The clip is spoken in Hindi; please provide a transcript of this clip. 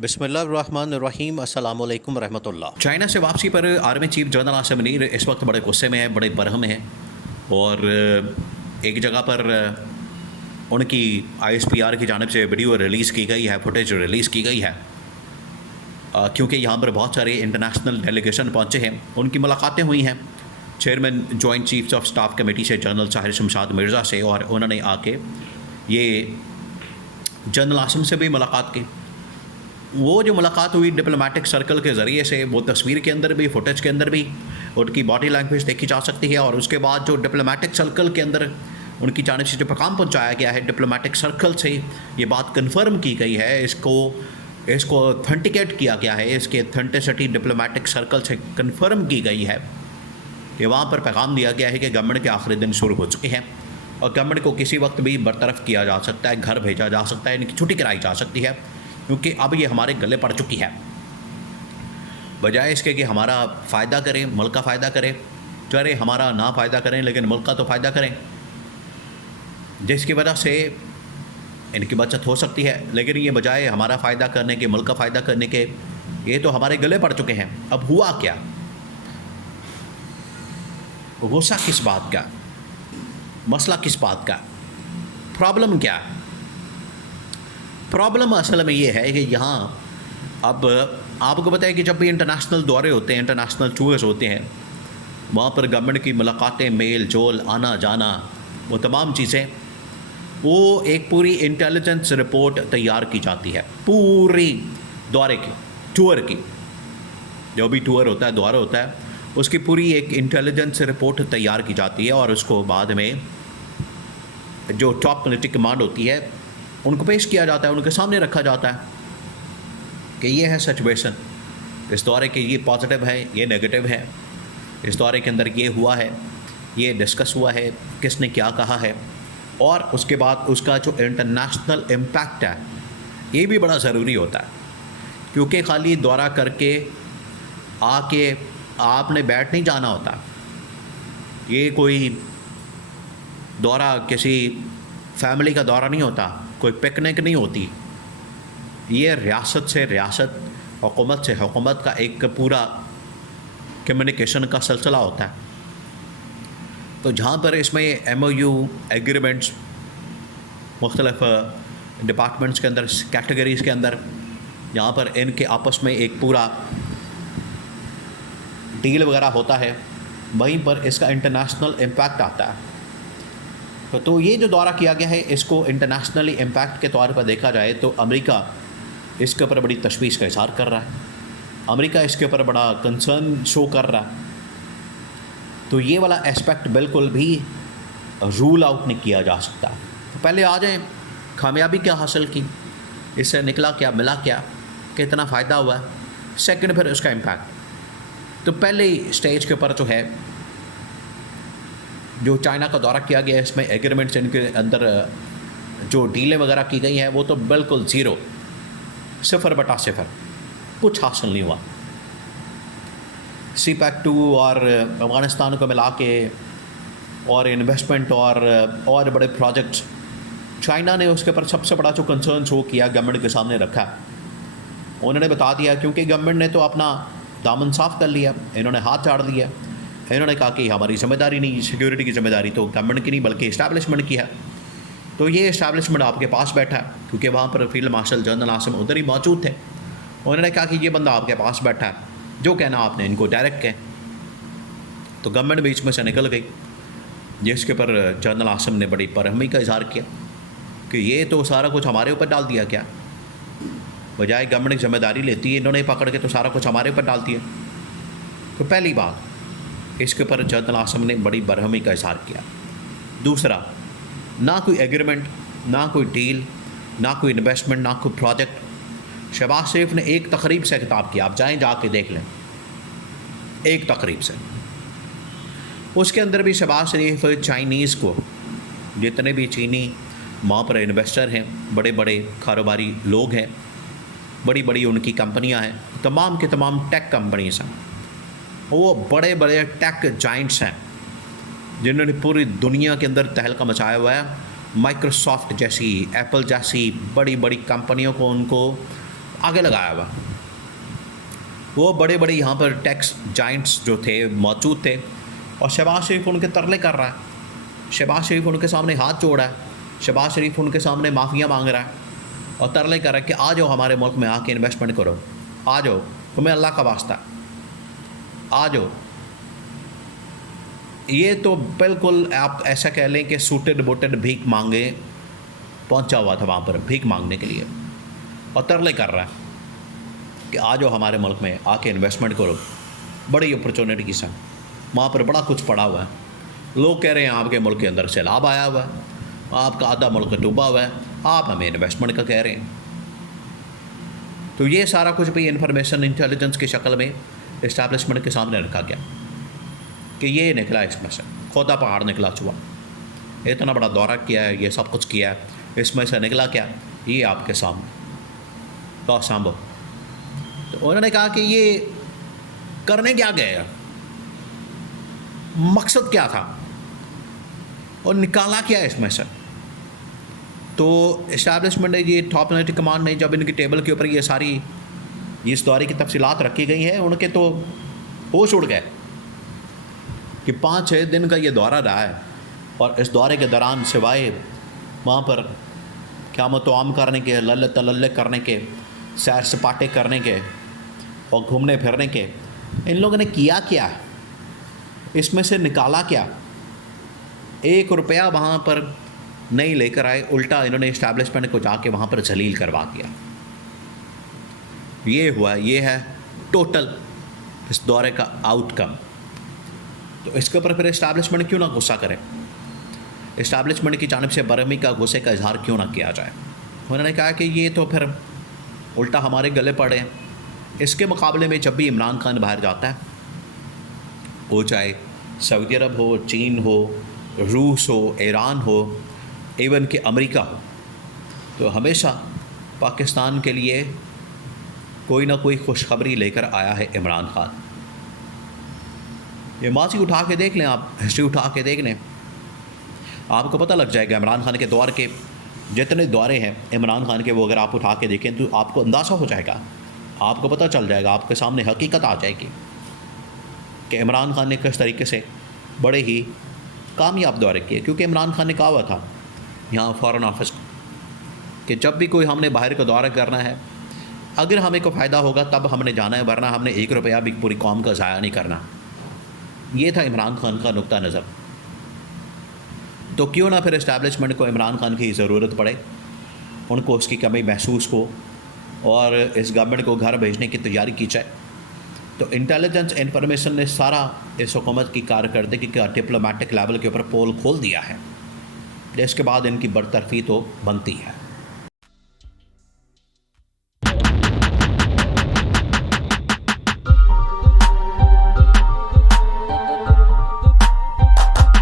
बिस्मिल्लाहिर्रहमानिर्रहीम अस्सलामु अलैकुम रहमतुल्लाह। चाइना से वापसी पर army chief general Asim Munir इस वक्त बड़े गुस्से में है, बड़े बरहम हैं और एक जगह पर उनकी आईएसपीआर की जानिब से वीडियो रिलीज़ की गई है, फुटेज रिलीज़ की गई है क्योंकि यहाँ पर बहुत सारे इंटरनेशनल डेलीगेशन पहुँचे हैं, उनकी मुलाकातें हुई हैं chairman joint chiefs of staff committee से जनरल साहिर शमशाद मिर्ज़ा से, और उन्होंने आके ये जनरल आसिम से भी मुलाकात की। वो जो मुलाकात हुई डिप्लोमेटिक सर्कल के ज़रिए से, वो तस्वीर के अंदर भी, फुटेज के अंदर भी उनकी बॉडी लैंग्वेज देखी जा सकती है। और उसके बाद जो डिप्लोमेटिक सर्कल के अंदर उनकी जानिब से जो पैगाम पहुंचाया गया है, डिप्लोमेटिक सर्कल से ये बात कंफर्म की गई है, इसको ऑथेंटिकेट किया गया है, इसकी ऑथेंटिसिटी डिप्लोमेटिक सर्कल से कंफर्म की गई है कि वहाँ पर पैगाम दिया गया है कि गवर्नमेंट के आखिरी दिन शुरू हो चुके हैं और गवर्नमेंट को किसी वक्त भी बरतरफ किया जा सकता है, घर भेजा जा सकता है, इनकी छुट्टी कराई जा सकती है क्योंकि अब ये हमारे गले पड़ चुकी है। बजाय इसके कि हमारा फ़ायदा करें, मुल्क का फ़ायदा करें, चाहे हमारा ना फ़ायदा करें लेकिन मुल्क का तो फ़ायदा करें, जिसकी वजह से इनकी बचत हो सकती है। लेकिन ये बजाय हमारा फ़ायदा करने के, मुल्क का फ़ायदा करने के, ये तो हमारे गले पड़ चुके हैं। अब हुआ क्या? गुस्सा किस बात का, मसला किस बात का, प्रॉब्लम क्या? प्रॉब्लम असल में ये है कि यहाँ अब आपको पता है कि जब भी इंटरनेशनल दौरे होते हैं, इंटरनेशनल टूर्स होते हैं, वहाँ पर गवर्नमेंट की मुलाकातें, मेल जोल, आना जाना, वो तमाम चीज़ें, वो एक पूरी इंटेलिजेंस रिपोर्ट तैयार की जाती है पूरी दौरे की, टूर की। जो भी टूर होता है, दौरा होता है, उसकी पूरी एक इंटेलिजेंस रिपोर्ट तैयार की जाती है और उसको बाद में जो टॉप मिलिट्री कमांड होती है उनको पेश किया जाता है, उनके सामने रखा जाता है कि ये है सिचुएशन, इस दौरे के ये पॉजिटिव है, ये नेगेटिव है, इस दौरे के अंदर ये हुआ है, ये डिस्कस हुआ है, किसने क्या कहा है, और उसके बाद उसका जो इंटरनेशनल इम्पैक्ट है ये भी बड़ा ज़रूरी होता है क्योंकि खाली दौरा करके आके आपने बैठ नहीं जाना होता। ये कोई दौरा किसी फैमिली का दौरा नहीं होता, कोई पिकनिक नहीं होती। ये रियासत से रियासत, हुकूमत से हुकूमत का एक पूरा कम्युनिकेशन का सिलसिला होता है। तो जहाँ पर इसमें MOU एग्रीमेंट्स मुख्तलिफ डिपार्टमेंट्स के अंदर, कैटेगरीज़ के अंदर, जहाँ पर इनके आपस में एक पूरा डील वगैरह होता है, वहीं पर इसका इंटरनेशनल इम्पैक्ट आता है। तो ये जो दौरा किया गया है, इसको इंटरनेशनली इम्पैक्ट के तौर पर देखा जाए तो अमेरिका इसके ऊपर बड़ी तशवीश का इज़हार कर रहा है, अमेरिका इसके ऊपर बड़ा कंसर्न शो कर रहा है। तो ये वाला एस्पेक्ट बिल्कुल भी रूल आउट नहीं किया जा सकता। तो पहले आ जाएं, कामयाबी क्या हासिल की, इससे निकला क्या, मिला क्या, कितना फ़ायदा हुआ। सेकंड फिर उसका इम्पैक्ट। तो पहले स्टेज के ऊपर जो है, जो चाइना का दौरा किया गया है, इसमें एग्रीमेंट्स इनके अंदर जो डीलें वगैरह की गई हैं वो तो बिल्कुल ज़ीरो, 0/0, कुछ हासिल नहीं हुआ। CPEC 2 और अफ़गानिस्तान को मिला के और इन्वेस्टमेंट और बड़े प्रोजेक्ट्स, चाइना ने उसके ऊपर सबसे बड़ा जो कंसर्न शो किया, गवर्नमेंट के सामने रखा। उन्होंने बता दिया, क्योंकि गवर्नमेंट ने तो अपना दामन साफ़ कर लिया, इन्होंने हाथ झाड़ दिया, इन्होंने कहा कि हमारी जिम्मेदारी नहीं, सिक्योरिटी की जिम्मेदारी तो गवर्नमेंट की नहीं बल्कि इस्टेब्लिशमेंट की है। तो ये इस्टेब्लिशमेंट आपके पास बैठा है, क्योंकि वहाँ पर फील्ड मार्शल जनरल आसिम उधर ही मौजूद थे। उन्होंने कहा कि ये बंदा आपके पास बैठा है, जो कहना आपने इनको डायरेक्ट कहें। तो गवर्नमेंट बीच में से निकल गई, जिसके पर जनरल आसिम ने बड़ी बरहमी का इजहार किया कि ये तो सारा कुछ हमारे ऊपर डाल दिया क्या, बजाय गवर्नमेंट की जिम्मेदारी लेती है, इन्होंने पकड़ के तो सारा कुछ हमारे ऊपर डाल दिया। तो पहली बात, इसके ऊपर जनरल आसिम ने बड़ी बरहमी का इजहार किया। दूसरा, ना कोई एग्रीमेंट, ना कोई डील, ना कोई इन्वेस्टमेंट, ना कोई प्रोजेक्ट। शहबाज शरीफ ने एक तकरीब से खिताब किया, आप जाएं जाके देख लें, एक तकरीब से। उसके अंदर भी शहबाज शरीफ चाइनीज़ को, जितने भी चीनी वहाँ पर इन्वेस्टर हैं, बड़े बड़े कारोबारी लोग हैं, बड़ी बड़ी उनकी कंपनियां हैं, तमाम के तमाम टेक कंपनीज हैं, वो बड़े बड़े टेक जाइंट्स हैं जिन्होंने पूरी दुनिया के अंदर तहलका मचाया हुआ है। माइक्रोसॉफ्ट जैसी, एप्पल जैसी बड़ी बड़ी कंपनियों को उनको आगे लगाया हुआ। वो बड़े बड़े यहाँ पर टैक्स जाइंट्स जो थे मौजूद थे, और शहबाज शरीफ उनके तरले कर रहा है। शहबाज शरीफ उनके सामने हाथ जोड़ा है, शहबाज शरीफ उनके सामने माफ़ियाँ मांग रहा है और तरले कर रहा है कि आ जाओ हमारे मुल्क में आके इन्वेस्टमेंट करो, आ जाओ, तुम्हें अल्लाह का वास्ता है, आ जाओ। ये तो बिल्कुल आप ऐसा कह लें कि सूटेड बूटेड भीख मांगे पहुंचा हुआ था वहाँ पर भीख मांगने के लिए, और तरले कर रहा है कि आ जाओ हमारे मुल्क में आके इन्वेस्टमेंट करो, बड़ी अपॉर्चुनिटीज़ हैं वहाँ पर, बड़ा कुछ पड़ा हुआ है। लोग कह रहे हैं आपके मुल्क के अंदर सैलाब आया हुआ है, आपका आधा मुल्क डूबा हुआ है, आप हमें इन्वेस्टमेंट का कह रहे हैं। तो ये सारा कुछ भी इंफॉर्मेशन इंटेलिजेंस की शक्ल में इस्टेब्लिशमेंट के सामने रखा गया कि ये निकला इसमें से, खोदा पहाड़ निकला चुहा, इतना बड़ा दौरा किया है, ये सब कुछ किया है, इसमें से निकला क्या, ये आपके सामने तो सांभो। तो उन्होंने कहा कि ये करने क्या गए, मकसद क्या था और निकाला क्या इसमें से। तो इस्टेब्लिशमेंट ने, ये टॉप मिलिट्री कमांड ने, जब इनकी टेबल के ऊपर ये सारी इस दौरे की तफसीलात रखी गई हैं, उनके तो होश उड़ गए कि 5-6 दिन का ये दौरा रहा है, और इस दौरे के दौरान सिवाय वहाँ पर क़यामत आम करने के, लल्ले तलल्ले करने के, सैर सपाटे करने के और घूमने फिरने के, इन लोगों ने किया क्या है, इसमें से निकाला क्या। 1 रुपया वहाँ पर नहीं लेकर आए, उल्टा इन्होंने इस्टेब्लिशमेंट को जाके वहाँ पर जलील करवा दिया। ये हुआ, ये है टोटल इस दौरे का आउटकम। तो इसके ऊपर फिर इस्टेब्लिशमेंट क्यों ना गुस्सा करे, इस्टेब्लिशमेंट की जानिब से बरहमी का गुस्से का इजहार क्यों ना किया जाए। उन्होंने कहा कि ये तो फिर उल्टा हमारे गले पड़े। इसके मुकाबले में जब भी इमरान खान बाहर जाता है, वो चाहे सऊदी अरब हो, चीन हो, रूस हो, ईरान हो, इवन कि अमेरिका हो, तो हमेशा पाकिस्तान के लिए कोई ना कोई खुशखबरी लेकर आया है इमरान खान। ये माजी उठा के देख लें आप, हिस्ट्री उठा के देख लें, आपको पता लग जाएगा इमरान खान के दौर के जितने दौरे हैं इमरान खान के, वो अगर आप उठा के देखें तो आपको अंदाज़ा हो जाएगा, आपको पता चल जाएगा, आपके सामने हकीकत आ जाएगी कि इमरान खान ने किस तरीके से बड़े ही कामयाब दौरे किए। क्योंकि इमरान खान ने कहा हुआ था यहाँ फ़ॉरेन ऑफिस कि जब भी कोई हमने बाहर का दौरा करना है, अगर हमें को फ़ायदा होगा तब हमने जाना है, वरना हमने 1 रुपया भी पूरी कौम का ज़ाया नहीं करना। ये था इमरान खान का नुक्ता नज़र। तो क्यों ना फिर इस्टेब्लिशमेंट को इमरान खान की ज़रूरत पड़े, उनको उसकी कमी महसूस हो और इस गवर्नमेंट को घर भेजने की तैयारी की जाए। तो इंटेलिजेंस इंफॉर्मेशन ने सारा इस हुकूमत की कारकर्दगी का डिप्लोमेटिक लेवल के ऊपर पोल खोल दिया है, जिसके बाद इनकी बरतरफी तो बनती है।